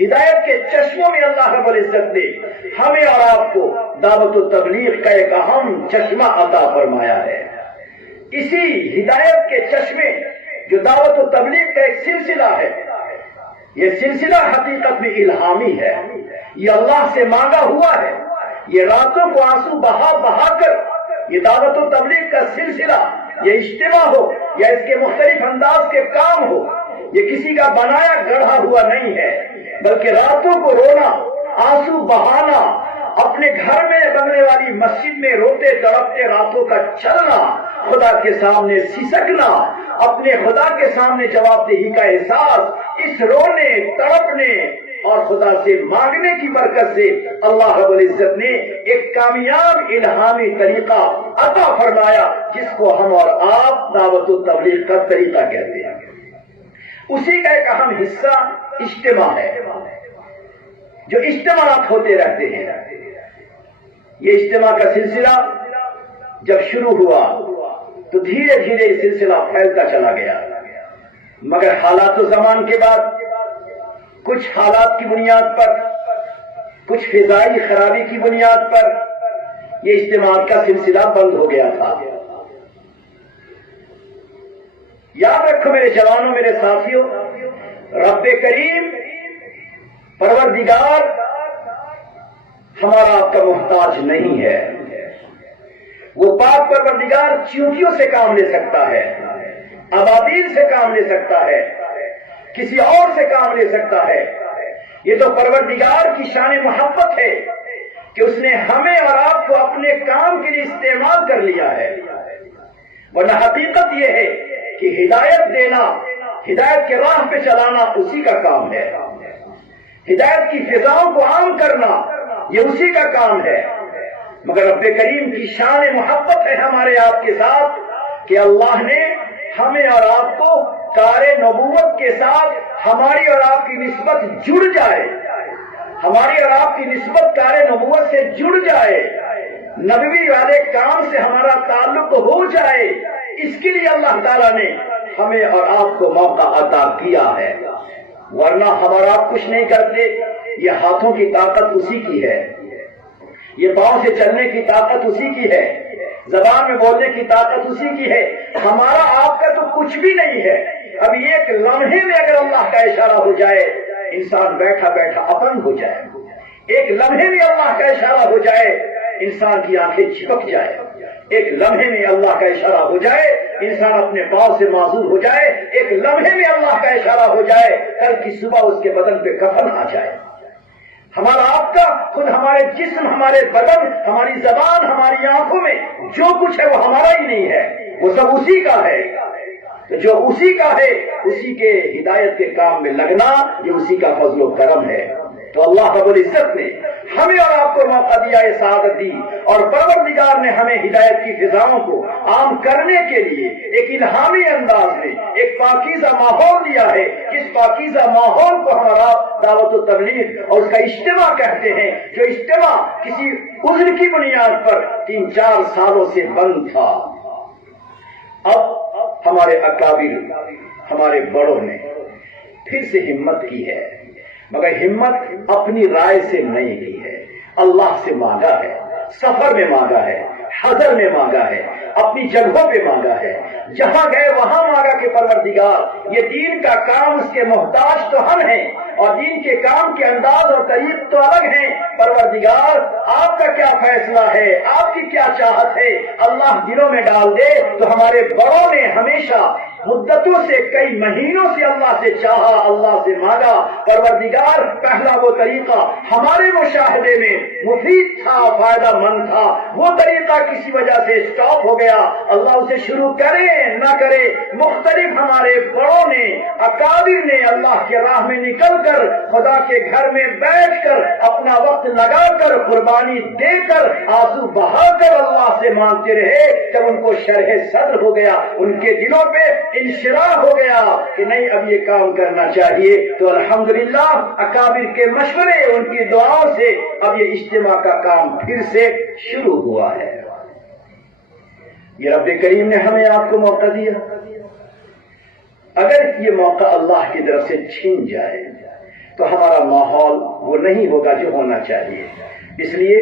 ہدایت کے چشموں میں اللہ رب العزت نے ہمیں اور آپ کو دعوت و تبلیغ کا ایک اہم چشمہ عطا فرمایا ہے۔ اسی ہدایت کے چشمے جو دعوت و تبلیغ کا ایک سلسلہ ہے، یہ سلسلہ حقیقت میں الہامی ہے، یہ اللہ سے مانگا ہوا ہے۔ یہ راتوں کو آنسو بہا بہا کر یہ دعوت و تبلیغ کا سلسلہ، یہ اجتماع ہو یا اس کے مختلف انداز کے کام ہو، یہ کسی کا بنایا گڑھا ہوا نہیں ہے، بلکہ راتوں کو رونا، آنسو بہانا، اپنے گھر میں بننے والی مسجد میں روتے تڑپتے راتوں کا چلنا، خدا کے سامنے سسکنا، اپنے خدا کے سامنے جواب دہی کا احساس، اس رونے تڑپنے اور خدا سے مانگنے کی برکت سے اللہ رب العزت نے ایک کامیاب الہامی طریقہ عطا فرمایا، جس کو ہم اور آپ دعوت و تبلیغ کا طریقہ کہتے ہیں۔ اسی کا ایک اہم حصہ اجتماع ہے، جو اجتماعات ہوتے رہتے ہیں۔ یہ اجتماع کا سلسلہ جب شروع ہوا تو دھیرے دھیرے یہ سلسلہ پھیلتا چلا گیا، مگر حالات و زمان کے بعد کچھ حالات کی بنیاد پر، کچھ فضائی خرابی کی بنیاد پر یہ اجتماع کا سلسلہ بند ہو گیا تھا۔ یاد رکھو میرے جوانوں، میرے ساتھیوں، رب کریم پروردگار ہمارا آپ کا محتاج نہیں ہے۔ وہ پاک پروردگار چیونٹیوں سے کام لے سکتا ہے، ابابیل سے کام لے سکتا ہے، کسی اور سے کام لے سکتا ہے۔ یہ تو پروردگار کی شان محبت ہے کہ اس نے ہمیں اور آپ کو اپنے کام کے لیے استعمال کر لیا ہے، ورنہ حقیقت یہ ہے کہ ہدایت دینا، ہدایت کے راہ پہ چلانا اسی کا کام ہے، ہدایت کی فضاؤں کو عام کرنا یہ اسی کا کام ہے۔ مگر رب کریم کی شان محبت ہے ہمارے آپ کے ساتھ کہ اللہ نے ہمیں اور آپ کو کار نبوت کے ساتھ ہماری اور آپ کی نسبت جڑ جائے، ہماری اور آپ کی نسبت کار نبوت سے جڑ جائے، نبوی والے کام سے ہمارا تعلق ہو جائے، اس کے لیے اللہ تعالیٰ نے ہمیں اور آپ کو موقع عطا کیا ہے، ورنہ ہمارا آپ کچھ نہیں کرتے۔ یہ ہاتھوں کی طاقت اسی کی ہے، یہ پاؤں سے چلنے کی طاقت اسی کی ہے، زبان میں بولنے کی طاقت اسی کی ہے، ہمارا آپ کا تو کچھ بھی نہیں ہے۔ ابھی ایک لمحے میں اگر اللہ کا اشارہ ہو جائے، انسان بیٹھا بیٹھا اپنگ ہو جائے، ایک لمحے میں اللہ کا اشارہ ہو جائے، انسان کی آنکھیں جھپک جائے، ایک لمحے میں اللہ کا اشارہ ہو جائے، انسان اپنے پاؤں سے معذور ہو جائے، ایک لمحے میں اللہ کا اشارہ ہو جائے، کل کی صبح اس کے بدن پہ کفن آ جائے۔ ہمارا آپ کا خود ہمارے جسم، ہمارے بدن، ہماری زبان، ہماری آنکھوں میں جو کچھ ہے وہ ہمارا ہی نہیں ہے، وہ سب اسی کا ہے۔ تو جو اسی کا ہے، اسی کے ہدایت کے کام میں لگنا یہ اسی کا فضل و کرم ہے۔ تو اللہ رب العزت نے ہمیں اور آپ کو موقع دیا، سعادت دی، اور پروردگار نے ہمیں ہدایت کی فضاؤں کو عام کرنے کے لیے ایک الہامی انداز میں ایک پاکیزہ ماحول دیا ہے، جس پاکیزہ ماحول کو ہمارا دعوت و تبلیغ اور اس کا اجتماع کہتے ہیں، جو اجتماع کسی عذر کی بنیاد پر 3-4 سالوں سے بند تھا۔ اب ہمارے اکابر، ہمارے بڑوں نے پھر سے ہمت کی ہے، مگر ہمت اپنی رائے سے نہیں کی ہے، اللہ سے مانگا ہے، سفر میں مانگا ہے، حضر میں مانگا ہے، اپنی جگہوں پہ مانگا ہے، جہاں گئے وہاں مانگا کہ پروردگار یہ دین کا کام، اس کے محتاج تو ہم ہیں اور دین کے کام کے انداز اور طریق تو الگ ہیں، پروردگار آپ کا کیا فیصلہ ہے، آپ کی کیا چاہت ہے، اللہ دلوں میں ڈال دے۔ تو ہمارے بڑوں نے ہمیشہ مدتوں سے، کئی مہینوں سے اللہ سے چاہا، اللہ سے مانگا، پروردگار پہلا وہ طریقہ ہمارے مشاہدے میں مفید تھا، فائدہ مند تھا، وہ طریقہ کسی وجہ سے اسٹاپ ہو گیا، اللہ اسے شروع کرے نہ کرے، مختلف ہمارے بڑوں نے، اکابر نے اللہ کے راہ میں نکل کر، خدا کے گھر میں بیٹھ کر، اپنا وقت لگا کر، قربانی دے کر، آنسو بہا کر اللہ سے مانگتے رہے۔ جب ان کو شرح صدر ہو گیا، ان کے دلوں پہ انشراح ہو گیا کہ نہیں اب یہ کام کرنا چاہیے، تو الحمدللہ اکابر کے مشورے، ان کی دعاؤں سے اب یہ اجتماع کا کام پھر سے شروع ہوا ہے۔ یہ رب کریم نے ہمیں آپ کو موقع دیا، اگر یہ موقع اللہ کی طرف سے چھین جائے تو ہمارا ماحول وہ نہیں ہوگا جو ہونا چاہیے. اس لیے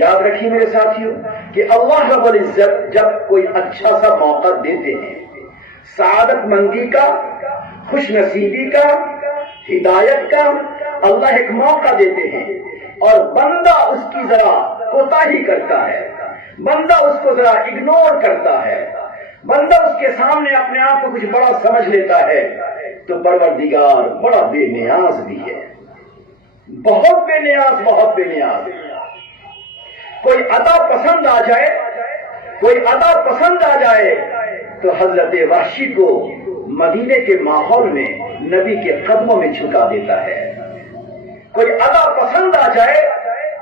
یاد رکھیے میرے ساتھیوں کہ اللہ رب العزت جب کوئی اچھا سا موقع دیتے ہیں، سعادت مندی کا، خوش نصیبی کا، ہدایت کا اللہ ایک موقع دیتے ہیں، اور بندہ اس کی ذرا کوتاہی کرتا ہے، بندہ اس کو ذرا اگنور کرتا ہے، بندہ اس کے سامنے اپنے آپ کو کچھ بڑا سمجھ لیتا ہے، تو پروردگار بڑا بے نیاز بھی ہے، بہت بے نیاز، بہت بے نیاز. کوئی عطا پسند آ جائے، کوئی عطا پسند آ جائے تو حضرت وحشی کو مدینے کے ماحول میں نبی کے قدموں میں جھکا دیتا ہے. کوئی عطا پسند آ جائے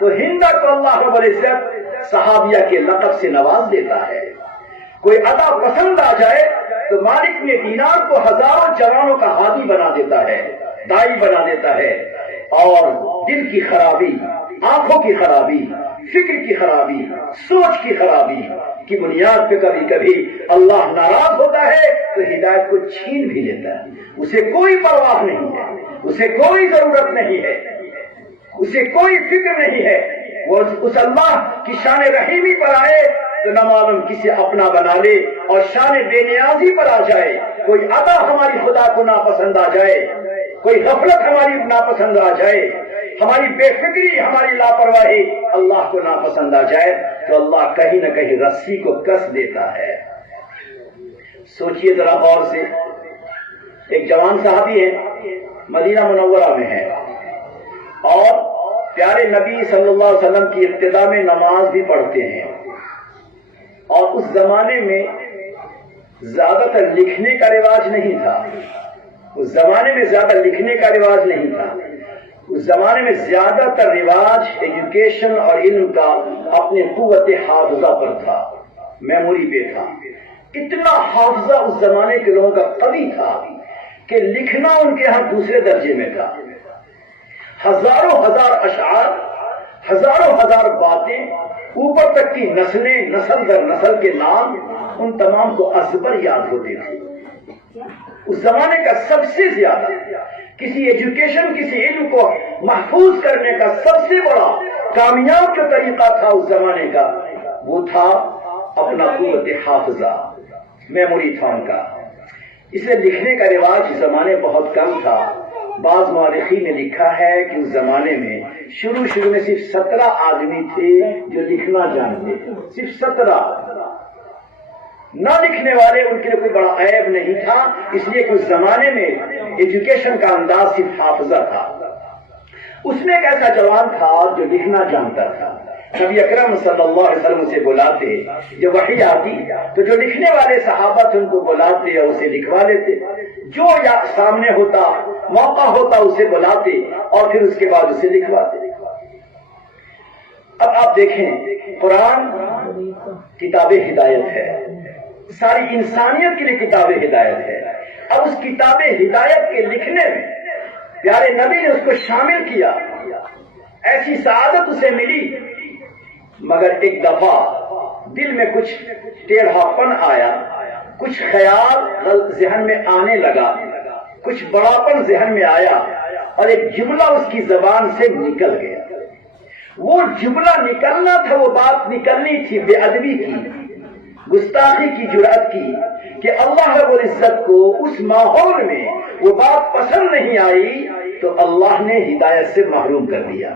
تو ہندا کو اللہ رب العزت صحابیہ کے لقب سے نواز دیتا ہے. کوئی عطا پسند آ جائے تو مالک نے دینار کو ہزاروں جوانوں کا ہادی بنا دیتا ہے، دائی بنا دیتا ہے، اور دل کی خرابی، آنکھوں کی خرابی، فکر کی خرابی، سوچ کی خرابی کی بنیاد پہ کبھی کبھی اللہ ناراض ہوتا ہے تو ہدایت کو چھین بھی لیتا ہے. اسے کوئی پرواہ نہیں ہے، اسے کوئی ضرورت نہیں ہے، اسے کوئی فکر نہیں ہے. وہ اس اللہ کی شان رحیمی پر آئے تو نہ معلوم کسی اپنا بنا لے، اور شان بے نیازی پر آ جائے، کوئی عطا ہماری خدا کو ناپسند آ جائے، کوئی غفلت ہماری ناپسند آ جائے، ہماری بے فکری، ہماری لاپرواہی اللہ کو ناپسند آ جائے تو اللہ کہیں نہ کہیں رسی کو کس دیتا ہے. سوچئے ذرا غور سے. ایک جوان صحابی ہے، مدینہ منورہ میں ہے، اور پیارے نبی صلی اللہ علیہ وسلم کی ابتدا میں نماز بھی پڑھتے ہیں، اور اس زمانے میں زیادہ تر لکھنے کا رواج نہیں تھا. اس زمانے میں زیادہ لکھنے کا رواج نہیں تھا. اس زمانے میں زیادہ تر رواج ایجوکیشن اور علم کا اپنے قوت حافظہ پر تھا، میموری پہ تھا. اتنا حافظہ اس زمانے کے لوگوں کا قوی تھا کہ لکھنا ان کے ہاں دوسرے درجے میں تھا. ہزاروں ہزار اشعار، ہزاروں ہزار باتیں، اوپر تک کی نسلیں، نسل در نسل کے نام ان تمام کو ازبر یاد ہوتے تھے. اس زمانے کا سب سے زیادہ کسی ایجوکیشن، کسی علم کو محفوظ کرنے کا سب سے بڑا کامیاب جو طریقہ تھا اس زمانے کا، وہ تھا اپنا قوت حافظہ، میموری تھا ان کا. اسے لکھنے کا رواج اس زمانے بہت کم تھا. بعض مورخین نے لکھا ہے کہ اس زمانے میں شروع میں صرف 17 آدمی تھے جو لکھنا جانتے تھے، صرف 17. نہ لکھنے والے ان کے لیے کوئی بڑا عیب نہیں تھا، اس لیے کہ اس زمانے میں ایجوکیشن کا انداز صرف حافظہ تھا. اس میں ایک ایسا جوان تھا جو لکھنا جانتا تھا. نبی اکرم صلی اللہ علیہ وسلم اسے بلاتے، جب وحی آتی تو جو لکھنے والے صحابہ تھے ان کو بلاتے اور اسے لکھوا لیتے. جو یا سامنے ہوتا، موقع ہوتا اسے بلاتے اور پھر اس کے بعد اسے لکھواتے. اب آپ دیکھیں، قرآن کتاب ہدایت ہے، ساری انسانیت کے لیے کتاب ہدایت ہے. اب اس کتاب ہدایت کے لکھنے میں پیارے نبی نے اس کو شامل کیا. ایسی سعادت اسے ملی، مگر ایک دفعہ دل میں کچھ ٹیڑھا پن آیا، کچھ خیال ذہن میں آنے لگا، کچھ بڑاپن ذہن میں آیا، اور ایک جملہ اس کی زبان سے نکل گیا. وہ جملہ نکلنا تھا، وہ بات نکلنی تھی بے ادبی کی، گستاخی کی، جرأت کی، کہ اللہ رب العزت کو اس ماحول میں وہ بات پسند نہیں آئی تو اللہ نے ہدایت سے محروم کر دیا.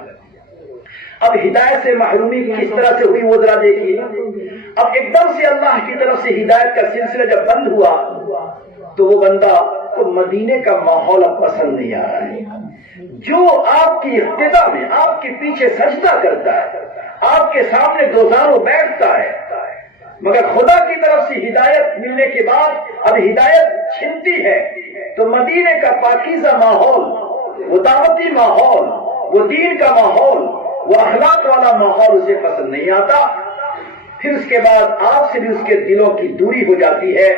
اب ہدایت سے محرومی کس طرح سے ہوئی وہ ذرا دیکھیے. اب ایک دم سے اللہ کی طرف سے ہدایت کا سلسلہ جب بند ہوا تو وہ بندہ کو مدینے کا ماحول اب پسند نہیں آ رہا ہے. جو آپ کی ابتدا میں آپ کے پیچھے سجدہ کرتا ہے، آپ کے سامنے دوزاروں بیٹھتا ہے، مگر خدا کی طرف سے ہدایت ملنے کے بعد اب ہدایت چھنتی ہے تو مدینے کا پاکیزہ ماحول، وہ دعوتی ماحول، وہ دین کا ماحول، وہ اخلاق والا ماحول اسے پسند نہیں آتا. پھر اس کے بعد آپ سے بھی اس کے دلوں کی دوری ہو جاتی ہے،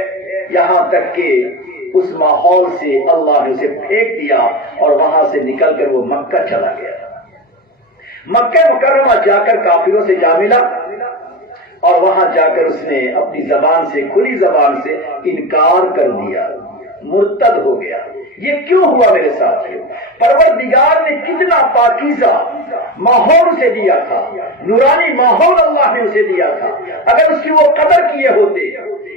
یہاں تک کہ اس ماحول سے اللہ نے اسے پھینک دیا اور وہاں سے نکل کر وہ مکہ چلا گیا. مکہ مکرمہ جا کر کافروں سے جا ملا اور وہاں جا کر اس نے اپنی زبان سے، کھلی زبان سے انکار کر دیا، مرتد ہو گیا. یہ کیوں ہوا میرے ساتھیوں؟ پروردگار نے کتنا پاکیزہ ماحول اسے دیا تھا، نورانی ماحول اللہ نے اسے دیا تھا۔ اگر اس کی وہ قدر کیے ہوتے،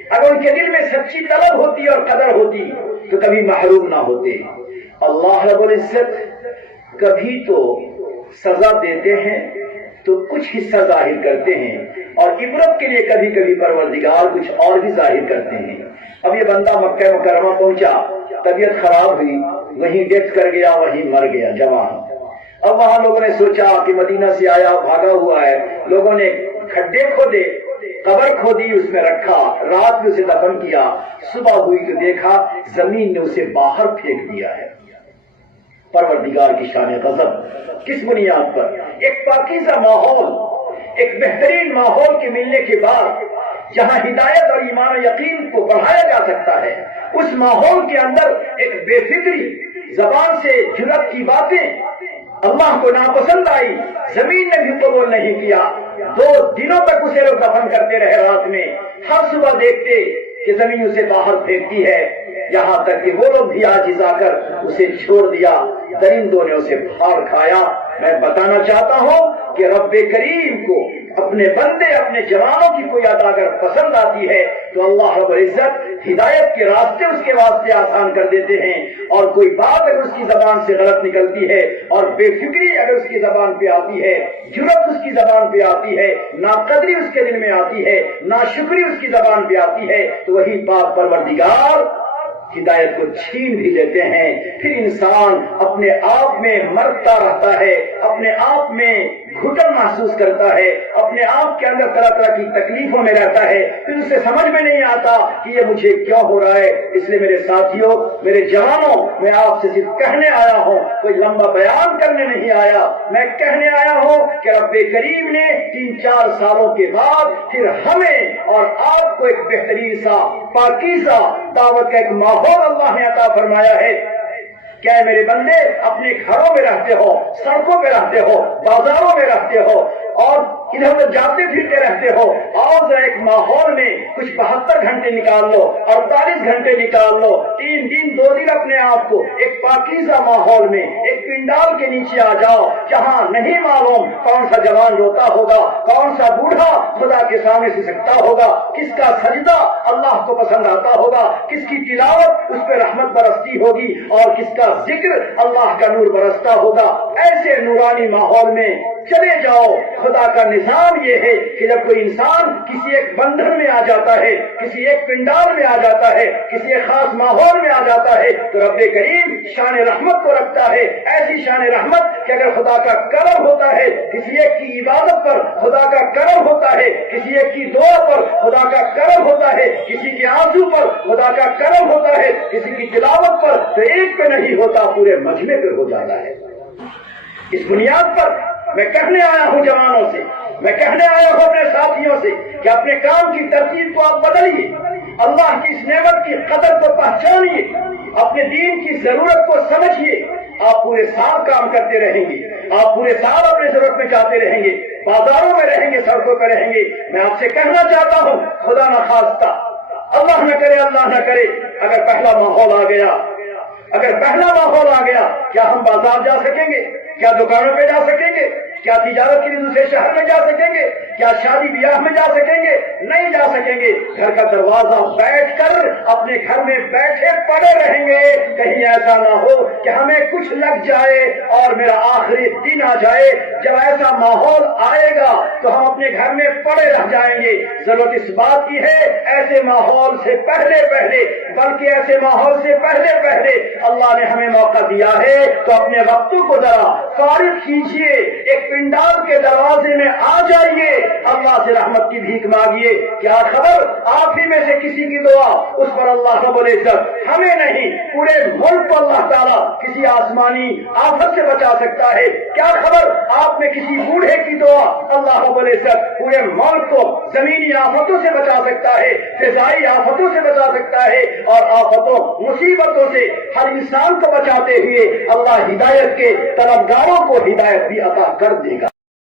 اگر ان کے دل میں سچی طلب ہوتی اور قدر ہوتی تو کبھی محروم نہ ہوتے۔ اللہ رب العزت کبھی تو سزا دیتے ہیں تو کچھ حصہ ظاہر کرتے ہیں، اور عبرت کے لیے کبھی کبھی پروردگار کچھ اور بھی ظاہر کرتے ہیں۔ اب یہ بندہ مکہ مکرمہ پہنچا، طبیعت خراب ہوئی، وہیں ڈیتھ کر گیا، وہیں مر گیا جوان۔ اب وہاں لوگوں نے سوچا کہ مدینہ سے آیا بھاگا ہوا ہے، لوگوں نے کھڈے کھودے، قبر کھودی، اس میں رکھا، رات میں اسے دفن کیا۔ صبح ہوئی تو دیکھا زمین نے اسے باہر پھینک دیا ہے۔ پروردگار کی شان غضب کس بنیاد پر؟ ایک پاکیزہ ماحول، ایک بہترین ماحول کے ملنے کے بعد جہاں ہدایت اور ایمان و یقین کو بڑھایا جا سکتا ہے، اس ماحول کے اندر ایک بے فکری زبان سے جرأت کی باتیں اللہ کو ناپسند آئی، زمین نے بھی قبول نہیں کیا۔ 2 دنوں تک اسے لوگ دفن کرتے رہے رات میں، ہر صبح دیکھتے کہ زمین اسے باہر پھینکتی ہے، یہاں تک کہ وہ لوگ بھی عاجزا کر اسے چھوڑ دیا، درندوں نے اسے پھاڑ کھایا۔ میں بتانا چاہتا ہوں کہ رب کریم کو اپنے بندے، اپنے جوانوں کی کوئی عطا اگر پسند آتی ہے تو اللہ رب العزت ہدایت کے راستے اس کے واسطے آسان کر دیتے ہیں، اور کوئی بات اگر اس کی زبان سے غلط نکلتی ہے اور بے فکری اگر اس کی زبان پہ آتی ہے، جرأت اس کی زبان پہ آتی ہے، ناقدری اس کے دل میں آتی ہے، ناشکری اس کی زبان پہ آتی ہے، تو وہی پاک پروردگار ہدایت کو چھین بھی لیتے ہیں۔ پھر انسان اپنے آپ میں مرتا رہتا ہے، اپنے آپ میں گھٹن محسوس کرتا ہے، اپنے آپ کے اندر طرح طرح کی تکلیفوں میں رہتا ہے، پھر اسے سمجھ میں نہیں آتا کہ یہ مجھے کیوں ہو رہا ہے۔ اس لیے میرے ساتھیوں، میرے جوانوں، میں آپ سے صرف کہنے آیا ہوں، کوئی لمبا بیان کرنے نہیں آیا، میں کہنے آیا ہوں کہ رب کریم نے 3-4 سالوں کے بعد پھر ہمیں اور آپ کو ایک بہترین سا پاکیزہ دعوت کا ایک ماحول اللہ نے عطا فرمایا ہے۔ کیا میرے بندے اپنے گھروں میں رہتے ہو، سڑکوں پہ رہتے ہو، بازاروں میں رہتے ہو، اور ادھر ادھر جاتے پھرتے رہتے ہو، اور ایک ماحول میں کچھ 72 گھنٹے نکال لو، 48 گھنٹے نکال لو، 3 دن 2 دن اپنے آپ کو ایک پاکیزہ ماحول میں ایک پنڈال کے نیچے آ جاؤ، جہاں نہیں معلوم کون سا جوان روتا ہوگا، کون سا بوڑھا خدا کے سامنے سے سکتا ہوگا، کس کا سجدہ اللہ کو پسند آتا ہوگا، کس کی تلاوت اس پہ رحمت برستی ہوگی، اور کس کا ذکر اللہ کا نور برستا ہوگا۔ ایسے نورانی ماحول میں چلے جاؤ۔ خدا کا نظام یہ ہے کہ جب کوئی انسان کسی ایک بندھن میں آ جاتا ہے، کسی ایک پنڈال میں آ جاتا ہے، کسی ایک خاص ماحول میں آ جاتا ہے، تو رب کریم شان رحمت کو رکھتا ہے، ایسی شان رحمت کہ اگر خدا کا کرم ہوتا ہے کسی ایک کی عبادت پر، خدا کا کرم ہوتا ہے کسی ایک کی دعا پر، خدا کا کرم ہوتا ہے کسی کے آنسو پر، خدا کا کرم ہوتا ہے کسی کی تلاوت پر، تو ایک پہ نہیں ہوتا، پورے مجمع پہ ہو جاتا ہے۔ اس بنیاد پر میں کہنے آیا ہوں جوانوں سے، میں کہنے آیا ہوں اپنے ساتھیوں سے کہ اپنے کام کی ترتیب کو آپ بدلیے، اللہ کی اس نعمت کی قدر کو پہچانیے، اپنے دین کی ضرورت کو سمجھیے۔ آپ پورے سال کام کرتے رہیں گے، آپ پورے سال اپنے ضرورت میں جاتے رہیں گے، بازاروں میں رہیں گے، سڑکوں پہ رہیں گے۔ میں آپ سے کہنا چاہتا ہوں، خدا نہ خواستہ، اللہ نہ کرے، اللہ نہ کرے، اگر پہلا ماحول آ گیا، اگر پہلا ماحول آ گیا، کیا ہم بازار جا سکیں گے؟ کیا دکانوں پہ جا سکیں گے؟ کیا تجارت کے لیے دوسرے شہر میں جا سکیں گے؟ کیا شادی بیاہ میں جا سکیں گے؟ نہیں جا سکیں گے۔ گھر کا دروازہ بیٹھ کر اپنے گھر میں بیٹھے پڑے رہیں گے، کہیں ایسا نہ ہو کہ ہمیں کچھ لگ جائے اور میرا آخری دن آ جائے۔ جب ایسا ماحول آئے گا تو ہم اپنے گھر میں پڑے رہ جائیں گے۔ ضرورت اس بات کی ہے ایسے ماحول سے پہلے بلکہ ایسے ماحول سے پہلے اللہ نے ہمیں موقع دیا ہے تو اپنے وقتوں کو ذرا فارغ کیجیے، ایک پنڈال کے دروازے میں آ جائیے، اللہ سے رحمت کی بھیک مانگیے۔ کیا خبر آپ ہی میں سے کسی کی دعا اس پر اللہ رب العزت ہمیں نہیں پورے ملک کو اللہ تعالیٰ کسی آسمانی آفت سے بچا سکتا ہے۔ کیا خبر آپ میں کسی بوڑھے کی دعا اللہ رب العزت پورے ملک کو زمینی آفتوں سے بچا سکتا ہے، فضائی آفتوں سے بچا سکتا ہے، اور آفتوں مصیبتوں سے ہر انسان کو بچاتے ہوئے اللہ ہدایت کے طلبگاروں کو ہدایت بھی عطا کر دے گا۔